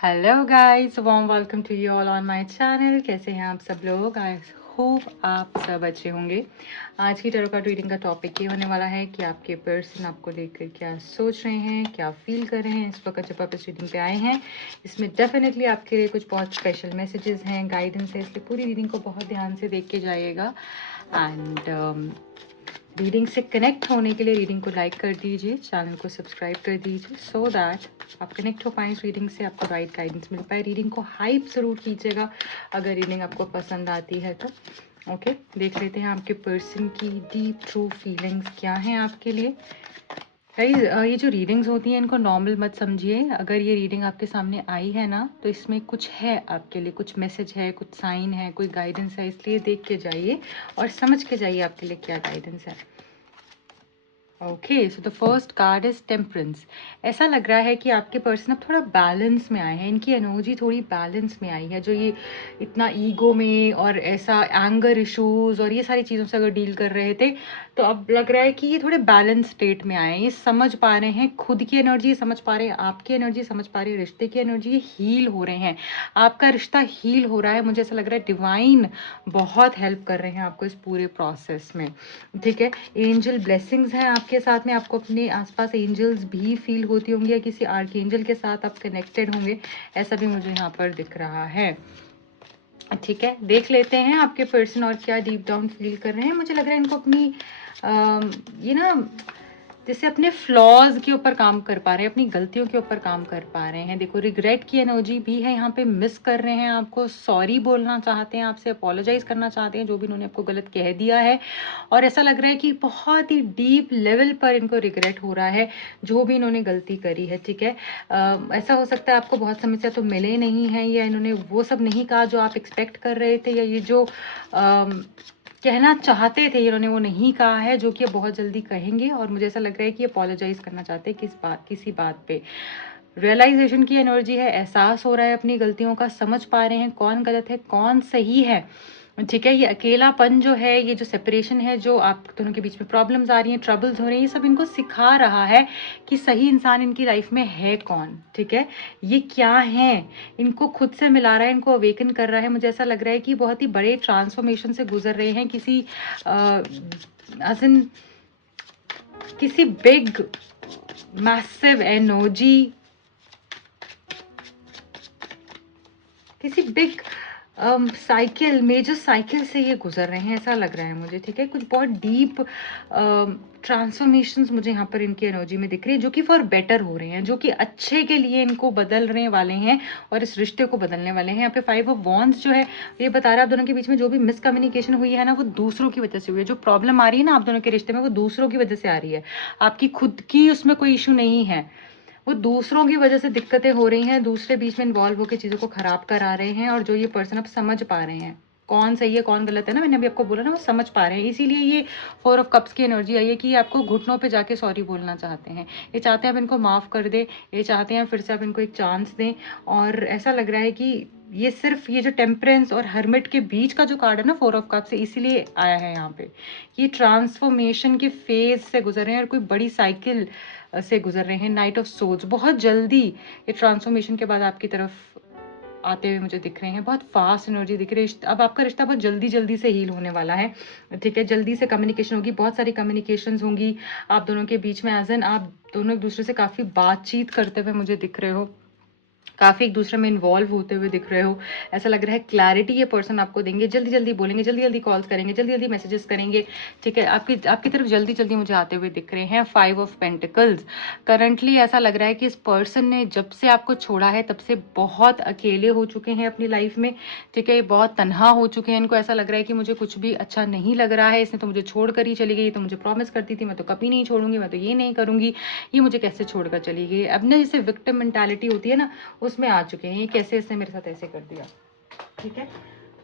Hello guys, warm welcome to you all on my channel. कैसे हैं आप सब लोग? आई होप आप सब अच्छे होंगे। आज की टैरो कार्ड रीडिंग का टॉपिक ये होने वाला है कि आपके पर्सन आपको लेकर क्या सोच रहे हैं, क्या फील कर रहे हैं इस वक्त जब आप इस रीडिंग पे आए हैं। इसमें डेफिनेटली आपके लिए कुछ बहुत स्पेशल मैसेजेस हैं, गाइडेंस है, इसलिए पूरी रीडिंग को बहुत ध्यान से देख के जाइएगा। एंड रीडिंग से कनेक्ट होने के लिए रीडिंग को लाइक कर दीजिए, चैनल को सब्सक्राइब कर दीजिए सो दैट आप कनेक्ट हो पाएँ इस रीडिंग से, आपको राइट गाइडेंस मिल पाए। रीडिंग को हाइप ज़रूर कीजिएगा अगर रीडिंग आपको पसंद आती है तो। ओके, देख लेते हैं आपके पर्सन की डीप ट्रू फीलिंग्स क्या हैं आपके लिए। गाइस, ये जो रीडिंग्स होती हैं इनको नॉर्मल मत समझिए। अगर ये रीडिंग आपके सामने आई है ना तो इसमें कुछ है आपके लिए, कुछ मैसेज है, कुछ साइन है, कोई गाइडेंस है, इसलिए देख के जाइए और समझ के जाइए आपके लिए क्या गाइडेंस है। Okay, so the first card is temperance. ऐसा लग रहा है कि आपके पर्सन अब थोड़ा बैलेंस में आए हैं, इनकी एनर्जी थोड़ी बैलेंस में आई है। जो ये इतना ईगो में और ऐसा एंगर इश्यूज और ये सारी चीज़ों से अगर डील कर रहे थे तो अब लग रहा है कि ये थोड़े बैलेंस स्टेट में आए हैं। ये समझ पा रहे हैं खुद की एनर्जी, समझ पा रहे हैं आपकी एनर्जी, समझ पा रहे हैं रिश्ते की एनर्जी, हील हो रहे हैं। आपका रिश्ता हील हो रहा है। मुझे ऐसा लग रहा है डिवाइन बहुत हेल्प कर रहे हैं आपको इस पूरे प्रोसेस में। ठीक है, एंजल ब्लेसिंग्स हैं आपके साथ में। आपको अपने आसपास एंजल्स भी फील होती होंगी या किसी आर्कएंजल के साथ आप कनेक्टेड होंगे, ऐसा भी मुझे यहाँ पर दिख रहा है। ठीक है, देख लेते हैं आपके पर्सन और क्या डीप डाउन फील कर रहे हैं। मुझे लग रहा है इनको अपनी ये ना जैसे अपने फ्लॉज के ऊपर काम कर पा रहे हैं, अपनी गलतियों के ऊपर काम कर पा रहे हैं। देखो, रिग्रेट की एनर्जी भी है यहाँ पे, मिस कर रहे हैं आपको, सॉरी बोलना चाहते हैं आपसे, अपोलोजाइज करना चाहते हैं जो भी उन्होंने आपको गलत कह दिया है। और ऐसा लग रहा है कि बहुत ही डीप लेवल पर इनको रिग्रेट हो रहा है जो भी इन्होंने गलती करी है। ठीक है, ऐसा हो सकता है आपको बहुत समय से तो मिले नहीं हैं या इन्होंने वो सब नहीं कहा जो आप एक्सपेक्ट कर रहे थे, या ये जो कहना चाहते थे इन्होंने वो नहीं कहा है जो कि बहुत जल्दी कहेंगे। और मुझे ऐसा लग रहा है कि अपोलोजाइज करना चाहते हैं किसी बात पे। रियलाइजेशन की एनर्जी है, एहसास हो रहा है अपनी गलतियों का, समझ पा रहे हैं कौन गलत है कौन सही है। ठीक है, ये अकेलापन जो है, ये जो सेपरेशन है, जो आप दोनों के बीच में प्रॉब्लम्स आ रही हैं, ट्रबल्स हो रही हैं, ये सब इनको सिखा रहा है कि सही इंसान इनकी लाइफ में है कौन। ठीक है, ये क्या है, इनको खुद से मिला रहा है, इनको अवेकन कर रहा है। मुझे ऐसा लग रहा है कि बहुत ही बड़े ट्रांसफॉर्मेशन से गुजर रहे हैं, किसी बिग मैसिव एनर्जी, किसी बिग साइकिल, मेजर साइकिल से ये गुजर रहे हैं, ऐसा लग रहा है मुझे। ठीक है, कुछ बहुत डीप ट्रांसफॉर्मेशंस मुझे यहाँ पर इनकी एनर्जी में दिख रही है, जो कि फॉर बेटर हो रहे हैं, जो कि अच्छे के लिए इनको बदलने वाले हैं और इस रिश्ते को बदलने वाले हैं। यहाँ पे 5 ऑफ वॉन्ड्स जो है ये बता रहा है आप दोनों के बीच में जो भी मिसकम्युनिकेशन हुई है ना, वो दूसरों की वजह से हुई है। जो प्रॉब्लम आ रही है ना आप दोनों के रिश्ते में, वो दूसरों की वजह से आ रही है। आपकी खुद की उसमें कोई इशू नहीं है, वो दूसरों की वजह से दिक्कतें हो रही हैं, दूसरे बीच में इन्वॉल्व होकर चीज़ों को खराब करा रहे हैं। और जो ये पर्सन अब समझ पा रहे हैं कौन सही है कौन गलत है ना, मैंने अभी आपको बोला ना, वो समझ पा रहे हैं। इसीलिए ये 4 ऑफ कप्स की एनर्जी आई है कि आपको घुटनों पे जाके सॉरी बोलना चाहते हैं। ये चाहते हैं आप इनको माफ़ कर दे, ये चाहते हैं फिर से आप इनको एक चांस दें। और ऐसा लग रहा है कि ये सिर्फ ये जो टेम्परेंस और हर्मिट के बीच का जो कार्ड है ना 4 ऑफ कप्स, इसीलिए आया है यहाँ पे। ये ट्रांसफॉर्मेशन के फेज से गुजर रहे हैं और कोई बड़ी साइकिल से गुजर रहे हैं। नाइट ऑफ सोल्स, बहुत जल्दी ये ट्रांसफॉर्मेशन के बाद आपकी तरफ आते हुए मुझे दिख रहे हैं। बहुत फास्ट एनर्जी दिख रही है। अब आपका रिश्ता बहुत जल्दी जल्दी से हील होने वाला है। ठीक है, जल्दी से कम्युनिकेशन होगी, बहुत सारी कम्युनिकेशंस होंगी आप दोनों के बीच में। एज एन आप दोनों एक दूसरे से काफ़ी बातचीत करते हुए मुझे दिख रहे हो, काफ़ी एक दूसरे में इन्वॉल्व होते हुए दिख रहे हो। ऐसा लग रहा है क्लैरिटी ये पर्सन आपको देंगे, जल्दी जल्दी बोलेंगे, जल्दी जल्दी कॉल्स करेंगे, जल्दी जल्दी मैसेजेस करेंगे। ठीक है, आपकी तरफ जल्दी जल्दी मुझे आते हुए दिख रहे हैं। 5 ऑफ पेंटिकल्स, करंटली ऐसा लग रहा है कि इस पर्सन ने जब से आपको छोड़ा है तब से बहुत अकेले हो चुके हैं अपनी लाइफ में। ठीक है, बहुत तनहा हो चुके हैं। इनको ऐसा लग रहा है कि मुझे कुछ भी अच्छा नहीं लग रहा है, इसने तो मुझे छोड़ कर ही चली गई, तो मुझे प्रॉमिस करती थी मैं तो कभी नहीं छोड़ूंगी, मैं तो ये नहीं करूंगी, ये मुझे कैसे छोड़कर चली गई। अब ना जैसे विक्टिम मेंटालिटी होती है ना, उसमें आ चुके हैं, ये कैसे इसने मेरे साथ ऐसे कर दिया। ठीक है,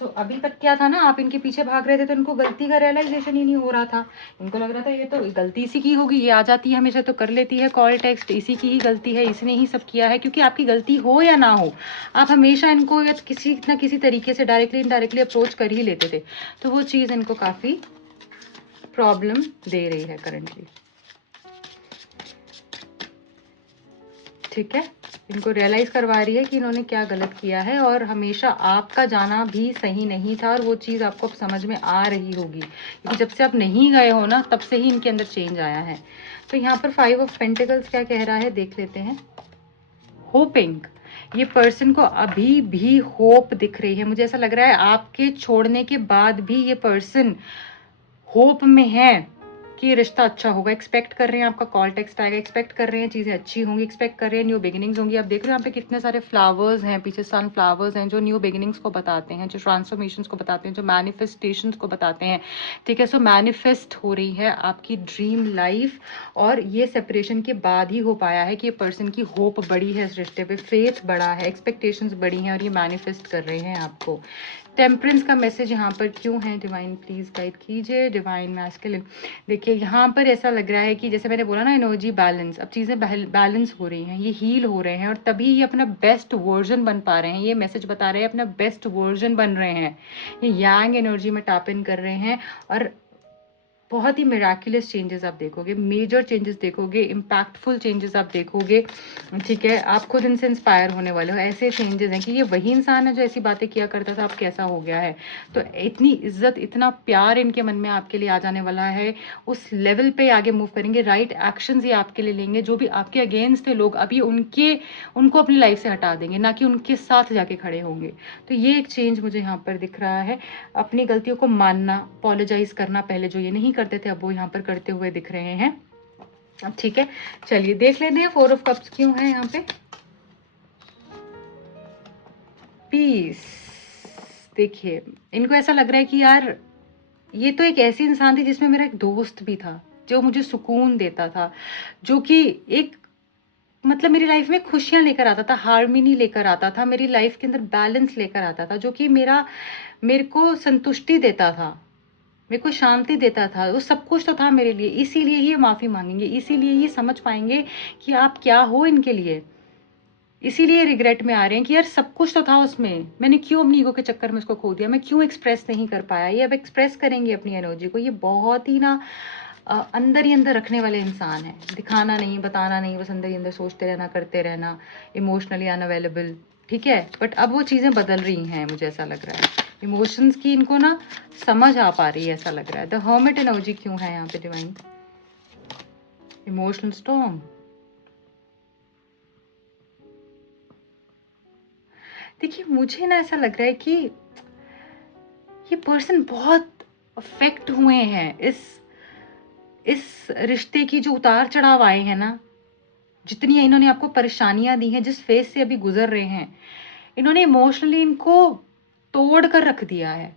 सो अभी तक क्या था ना, आप इनके पीछे भाग रहे थे तो इनको गलती का रियलाइजेशन ही नहीं हो रहा था। इनको लग रहा था ये तो गलती इसी की होगी, ये आ जाती है हमेशा तो कर लेती है कॉल टेक्स्ट, इसी की ही गलती है, इसने ही सब किया है। क्योंकि आपकी गलती हो या ना हो, आप हमेशा इनको या किसी ना किसी तरीके से डायरेक्टली इनडायरेक्टली अप्रोच कर ही लेते थे, तो वो चीज़ इनको काफ़ी प्रॉब्लम दे रही है करंटली। ठीक है, इनको रियलाइज़ करवा रही है कि इन्होंने क्या गलत किया है और हमेशा आपका जाना भी सही नहीं था और वो चीज़ आपको अब समझ में आ रही होगी, क्योंकि जब से आप नहीं गए हो ना तब से ही इनके अंदर चेंज आया है। तो यहाँ पर 5 ऑफ पेंटिकल्स क्या कह रहा है देख लेते हैं। होपिंग, ये पर्सन को अभी भी होप दिख रही है। मुझे ऐसा लग रहा है आपके छोड़ने के बाद भी ये पर्सन होप में है कि ये रिश्ता अच्छा होगा। एक्सपेक्ट कर रहे हैं आपका कॉल टेक्स्ट आएगा, एक्सपेक्ट कर रहे हैं चीज़ें अच्छी होंगी, एक्सपेक्ट कर रहे हैं न्यू बिगिनिंग्स होंगी। आप देख रहे हो यहाँ पे कितने सारे फ्लावर्स हैं, पीछे सनफ्लावर्स हैं जो न्यू बिगिनिंग्स को बताते हैं, जो ट्रांसफॉर्मेशंस को बताते हैं, जो मैनिफेस्टेशंस को बताते हैं। ठीक है, सो मैनिफेस्ट हो रही है आपकी ड्रीम लाइफ और ये सेपरेशन के बाद ही हो पाया है कि ये पर्सन की होप बड़ी है इस रिश्ते पे, फेथ बड़ा है, एक्सपेक्टेशंस बड़ी हैं और ये मैनिफेस्ट कर रहे हैं आपको। टेम्परेंस का मैसेज यहाँ पर क्यों है? डिवाइन प्लीज गाइड कीजिए। डिवाइन मैस्कुलिन, देखिए यहाँ पर ऐसा लग रहा है कि जैसे मैंने बोला ना एनर्जी बैलेंस, अब चीज़ें बैलेंस हो रही हैं, ये हील हो रहे हैं और तभी ये अपना बेस्ट वर्जन बन पा रहे हैं। ये मैसेज बता रहे हैं अपना बेस्ट वर्जन बन रहे हैं, ये यांग एनर्जी में टैप इन कर रहे हैं और बहुत ही मिराकुलस चेंजेस आप देखोगे, मेजर चेंजेस देखोगे, इम्पैक्टफुल चेंजेस आप देखोगे। ठीक है, आप खुद इनसे इंस्पायर होने वाले हो। ऐसे चेंजेस हैं कि ये वही इंसान है जो ऐसी बातें किया करता था, अब कैसा हो गया है। तो इतनी इज्जत, इतना प्यार इनके मन में आपके लिए आ जाने वाला है, उस लेवल पे आगे मूव करेंगे। राइट एक्शंस ये आपके लिए लेंगे। जो भी आपके अगेंस्ट थे लोग, अभी उनको अपनी लाइफ से हटा देंगे, ना कि उनके साथ जाके खड़े होंगे। तो ये एक चेंज मुझे यहाँ पर दिख रहा है। अपनी गलतियों को मानना, अपोलोजाइज करना, पहले जो ये नहीं करते थे अब वो यहाँ पर करते हुए दिख रहे हैं। अब ठीक है, चलिए देख लेते हैं 4 ऑफ कप्स क्यों है यहाँ पे। पीस, देखिए इनको ऐसा लग रहा है कि यार ये तो एक ऐसी इंसान थी जिसमें मेरा एक दोस्त भी था जो मुझे सुकून देता था, जो कि एक मतलब मेरी लाइफ में खुशियां लेकर आता था, हार्मनी लेकर आता था, मेरी लाइफ के अंदर बैलेंस लेकर आता था, जो कि मेरे को संतुष्टि देता था, मेरे को शांति देता था। वो सब कुछ तो था मेरे लिए, इसीलिए ही ये माफ़ी मांगेंगे, इसीलिए ये समझ पाएंगे कि आप क्या हो इनके लिए। इसीलिए रिग्रेट में आ रहे हैं कि यार सब कुछ तो था उसमें, मैंने क्यों अपनी ईगो के चक्कर में उसको खो दिया, मैं क्यों एक्सप्रेस नहीं कर पाया। ये अब एक्सप्रेस करेंगे अपनी एनर्जी को। ये बहुत ही ना अंदर ही अंदर रखने वाले इंसान है, दिखाना नहीं, बताना नहीं, बस अंदर ही अंदर सोचते रहना, करते रहना, इमोशनली अनअवेलेबल। ठीक है, बट अब वो चीज़ें बदल रही हैं, मुझे ऐसा लग रहा है। इमोशंस की इनको ना समझ आ पा रही है, ऐसा लग रहा है। द हर्मिट एनर्जी क्यों है यहाँ पे डिवाइन? इमोशनल स्टॉर्म, देखिए मुझे ना ऐसा लग रहा है कि ये पर्सन बहुत अफेक्ट हुए हैं इस रिश्ते की, जो उतार चढ़ाव आए हैं ना, जितनी इन्होंने आपको परेशानियां दी हैं, जिस फेज से अभी गुजर रहे हैं, इन्होंने इमोशनली इनको तोड़ कर रख दिया है।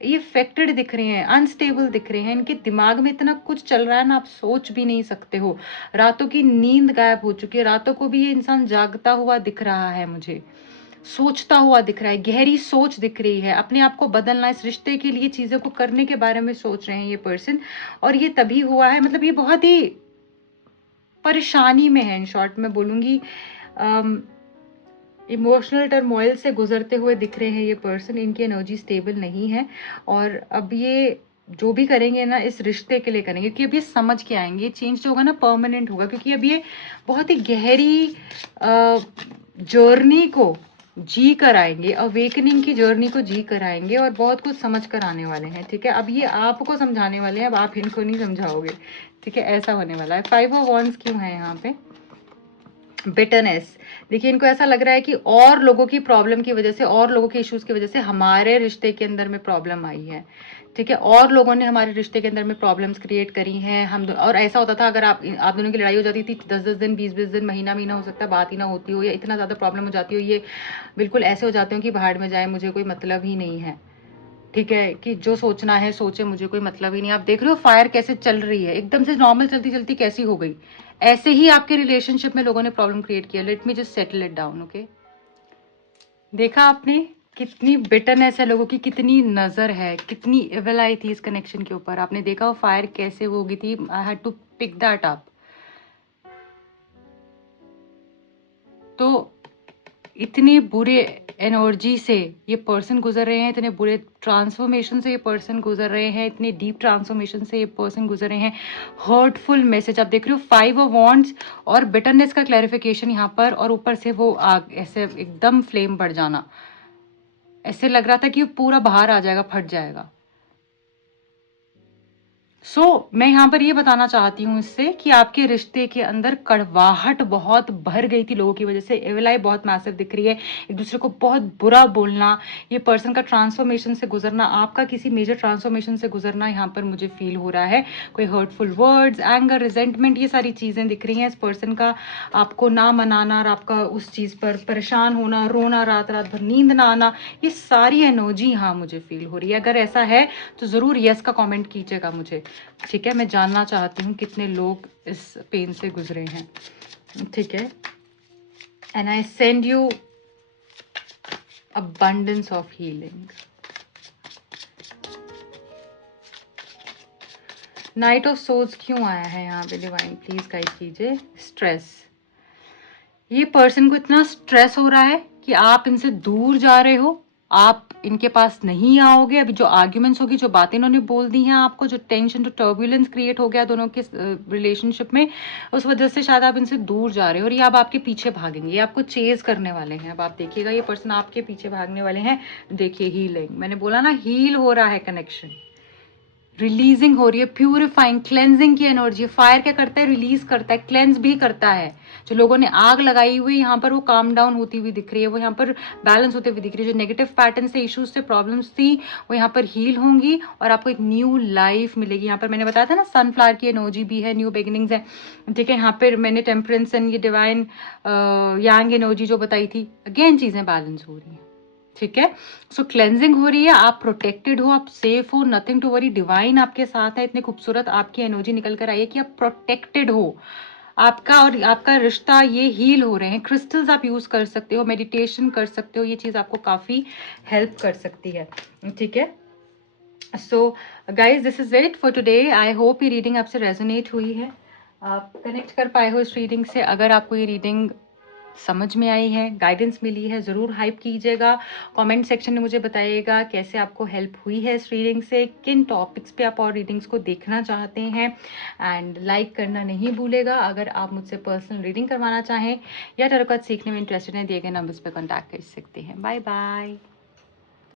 ये अफेक्टेड दिख रहे हैं, अनस्टेबल दिख रहे हैं, इनके दिमाग में इतना कुछ चल रहा है ना, आप सोच भी नहीं सकते हो। रातों की नींद गायब हो चुकी है, रातों को भी ये इंसान जागता हुआ दिख रहा है, मुझे सोचता हुआ दिख रहा है, गहरी सोच दिख रही है, अपने आप को बदलना, इस रिश्ते के लिए चीज़ों को करने के बारे में सोच रहे हैं ये पर्सन। और ये तभी हुआ है, मतलब ये बहुत ही परेशानी में है, इन शॉर्ट में बोलूँगी। इमोशनल टर्मोइल से गुजरते हुए दिख रहे हैं ये पर्सन, इनकी एनर्जी स्टेबल नहीं है। और अब ये जो भी करेंगे ना इस रिश्ते के लिए करेंगे, क्योंकि अब ये समझ के आएंगे, चेंज जो होगा ना परमानेंट होगा, क्योंकि अब ये बहुत ही गहरी जर्नी को जी कर आएंगे, अवेकनिंग की जर्नी को जी कर आएंगे और बहुत कुछ समझ कर आने वाले हैं। ठीक है, अब ये आपको समझाने वाले हैं, अब आप इनको नहीं समझाओगे। ठीक है, ऐसा होने वाला है। 5 ऑफ वॉन्ड्स क्यों है यहाँ पे? बिटरनेस, देखिए इनको ऐसा लग रहा है कि और लोगों की प्रॉब्लम की वजह से, और लोगों के इश्यूज की वजह से हमारे रिश्ते के अंदर में प्रॉब्लम आई है। ठीक है, और लोगों ने हमारे रिश्ते के अंदर में प्रॉब्लम्स क्रिएट करी हैं। और ऐसा होता था, अगर आप दोनों की लड़ाई हो जाती थी 10-10 दिन, 20-20 दिन, महीना हो सकता है, बात ही ना होती हो, या इतना ज़्यादा प्रॉब्लम हो जाती हो, ये बिल्कुल ऐसे हो जाते हो कि भाड़ में जाए, मुझे कोई मतलब ही नहीं है। ठीक है, कि जो सोचना है सोचे, मुझे कोई मतलब ही नहीं। आप देख रहे हो फायर कैसे चल रही है, एकदम से नॉर्मल चलती चलती कैसी हो गई। ऐसे ही आपके रिलेशनशिप में लोगों ने प्रॉब्लम क्रिएट किया। Let me just settle it down. Okay, देखा आपने कितनी बिटरनेस है लोगों की, कितनी नजर है, कितनी इविल आई थी इस कनेक्शन के ऊपर। आपने देखा वो फायर कैसे हो गई थी। I had to pick that up. तो इतने बुरे एनर्जी से ये पर्सन गुजर रहे हैं, इतने बुरे ट्रांसफॉर्मेशन से ये पर्सन गुजर रहे हैं, इतने डीप ट्रांसफॉर्मेशन से ये पर्सन गुजर रहे हैं। हर्टफुल मैसेज आप देख रहे हो, 5 ऑफ वॉन्ड्स और बिटरनेस का क्लैरिफिकेशन यहाँ पर, और ऊपर से वो आग ऐसे एकदम फ्लेम बढ़ जाना, ऐसे लग रहा था कि पूरा बाहर आ जाएगा, फट जाएगा। मैं यहाँ पर ये बताना चाहती हूँ इससे कि आपके रिश्ते के अंदर कड़वाहट बहुत भर गई थी लोगों की वजह से। एविल आई बहुत मैसिव दिख रही है, एक दूसरे को बहुत बुरा बोलना, ये पर्सन का ट्रांसफॉर्मेशन से गुजरना, आपका किसी मेजर ट्रांसफॉर्मेशन से गुजरना यहाँ पर मुझे फील हो रहा है। कोई हर्टफुल वर्ड्स, एंगर, रिजेंटमेंट, ये सारी चीज़ें दिख रही हैं। इस पर्सन का आपको ना मनाना और आपका उस चीज़ पर परेशान होना, रोना, रात रात भर नींद ना आना, ये सारी एनर्जी यहाँ मुझे फील हो रही है। अगर ऐसा है तो ज़रूर यस का कॉमेंट कीजिएगा मुझे, ठीक है। मैं जानना चाहती हूँ कितने लोग इस पेन से गुजरे हैं, ठीक है। And I send you abundance of healing. Night of swords क्यों आया है यहाँ पे डिवाइन, प्लीज गाइड कीजिए। स्ट्रेस, ये पर्सन को इतना स्ट्रेस हो रहा है कि आप इनसे दूर जा रहे हो, आप इनके पास नहीं आओगे। अभी जो आर्ग्यूमेंट्स होगी, जो बातें इन्होंने बोल दी हैं आपको, जो टेंशन, जो टर्बुलेंस क्रिएट हो गया दोनों के रिलेशनशिप में, उस वजह से शायद आप इनसे दूर जा रहे हो और ये अब आपके पीछे भागेंगे, ये आपको चेज करने वाले हैं। अब आप देखिएगा ये पर्सन आपके पीछे भागने वाले हैं। देखिए हीलिंग, मैंने बोला ना, हील हो रहा है कनेक्शन, रिलीजिंग हो रही है, प्यूरिफाइंग, क्लेंजिंग की एनर्जी। फायर क्या करता है, रिलीज करता है, क्लेंज भी करता है। जो लोगों ने आग लगाई हुई यहाँ पर, वो काम डाउन होती हुई दिख रही है, वो यहाँ पर बैलेंस होते हुए दिख रही है। जो नेगेटिव पैटर्न से, इश्यूज से, प्रॉब्लम्स थी, वो यहाँ पर हील होंगी और आपको एक न्यू लाइफ मिलेगी। यहाँ पर मैंने बताया था ना, सनफ्लावर की एनर्जी भी है, न्यू बिगिनिंग्स है, ठीक है। यहाँ पर मैंने टेम्परेंस एंड ये डिवाइन यांग एनर्जी जो बताई थी, अगेन चीजें बैलेंस हो रही हैं, ठीक है। सो क्लेंजिंग हो रही है, आप प्रोटेक्टेड हो, आप सेफ हो, नथिंग टू वरी, डिवाइन आपके साथ है। इतनी खूबसूरत आपकी एनर्जी निकल कर आई है कि आप प्रोटेक्टेड हो। आपका और आपका रिश्ता ये हील हो रहे हैं। क्रिस्टल्स आप यूज कर सकते हो, मेडिटेशन कर सकते हो, ये चीज आपको काफी हेल्प कर सकती है, ठीक है। So guys, this is it for today. I hope ये रीडिंग आपसे रेजोनेट हुई है, आप कनेक्ट कर पाए हो इस रीडिंग से। अगर आपको ये रीडिंग समझ में आई है, गाइडेंस मिली है, ज़रूर हाइप कीजिएगा। कमेंट सेक्शन में मुझे बताइएगा कैसे आपको हेल्प हुई है इस रीडिंग से, किन टॉपिक्स पे आप और रीडिंग्स को देखना चाहते हैं। एंड लाइक करना नहीं भूलेगा। अगर आप मुझसे पर्सनल रीडिंग करवाना चाहें या टैरो कार्ड सीखने में इंटरेस्टेड हैं, दिए गए नंबर्स पर कॉन्टैक्ट कर सकते हैं। Bye bye.